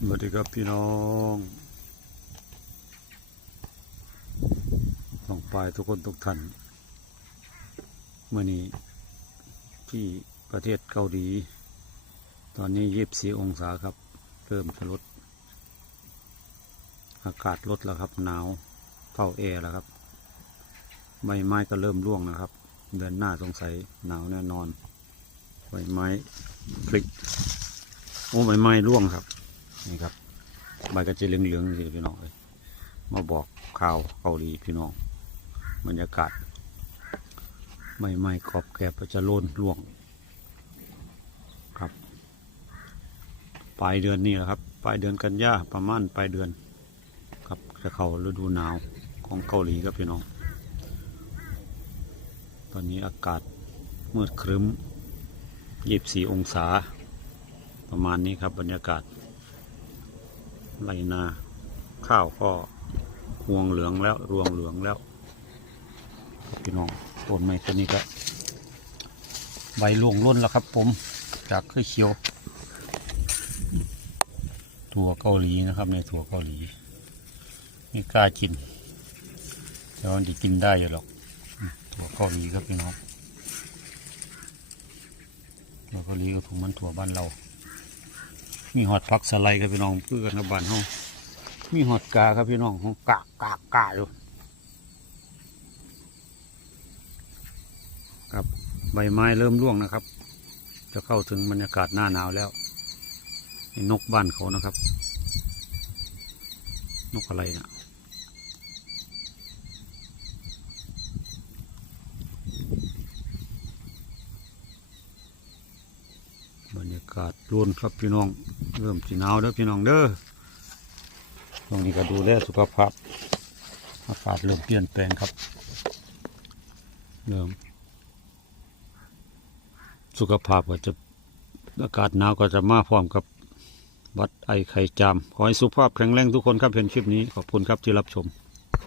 สวัสดีครับพี่น้องต้องไปทุกคนทุกท่านเมื่อนี้ที่ประเทศเกาหลี ตอนนี้ยีบสีองศาครับ เริ่มจะลด อากาศลดแล้วครับ หนาวเฝ้าแอร์แล้วครับ ใบไม้ก็เริ่มร่วงนะครับ เดือนหน้าสงสัยหนาวแน่นอน ใบไม้พลิก โอ้ใบไม้ร่วงครับ นี่ครับใบกระเจเหลืองๆสิพี่น้องเลยมาบอกข่าวเกาหลีพี่น้องบรรยากาศใบไม้กรอบแกรบจะโลนร่วง ครับ ปลายเดือนนี้แหละครับ ปลายเดือนกันยาประมาณปลายเดือน ครับจะเข้าฤดูหนาวของเกาหลีครับพี่น้อง ตอนนี้อากาศมืดครึ้มยีบสี่องศา ประมาณนี้ครับบรรยากาศ ไรนา ข้าวก็ห่วงเหลืองแล้วรวงเหลืองแล้วพี่น้องต้นไม้ต้นนี้ก็ใบรวงล้นแล้วครับ ผมจากเคยเขียวถั่วเกาหลีนะครับ ในถั่วเกาหลีไม่กล้ากินแต่ว่ามันจะกินได้อยู่หรอกถั่วเกาหลีครับพี่น้องถั่วเกาหลีก็ถูกมันถั่วบ้านเรา มีหอดพักสไลด์ครับพี่น้องเพื่อกันบ้านห้องมีหอดกาครับพี่น้องของกากกากกาอยู่ครับใบไม้เริ่มร่วงนะครับ จะเข้าถึงบรรยากาศหน้าหนาวแล้วนกบ้านเขานะครับ นกอะไรนะบ รรยากาศรวนครับพี่น้อง เริ่มสีหนาวเด้อพี่น้องเด้อตรงนี้ก็ดูแลสุขภาพอากาศเริ่มเปลี่ยนแปลงครับ เริ่ม สุขภาพก็จะอากาศหนาวก็จะมาพร้อมกับวัดไอไข่จาม ขอให้สุขภาพแข็งแรงทุกคนครับเห็นคลิปนี้ ขอบคุณครับที่รับชม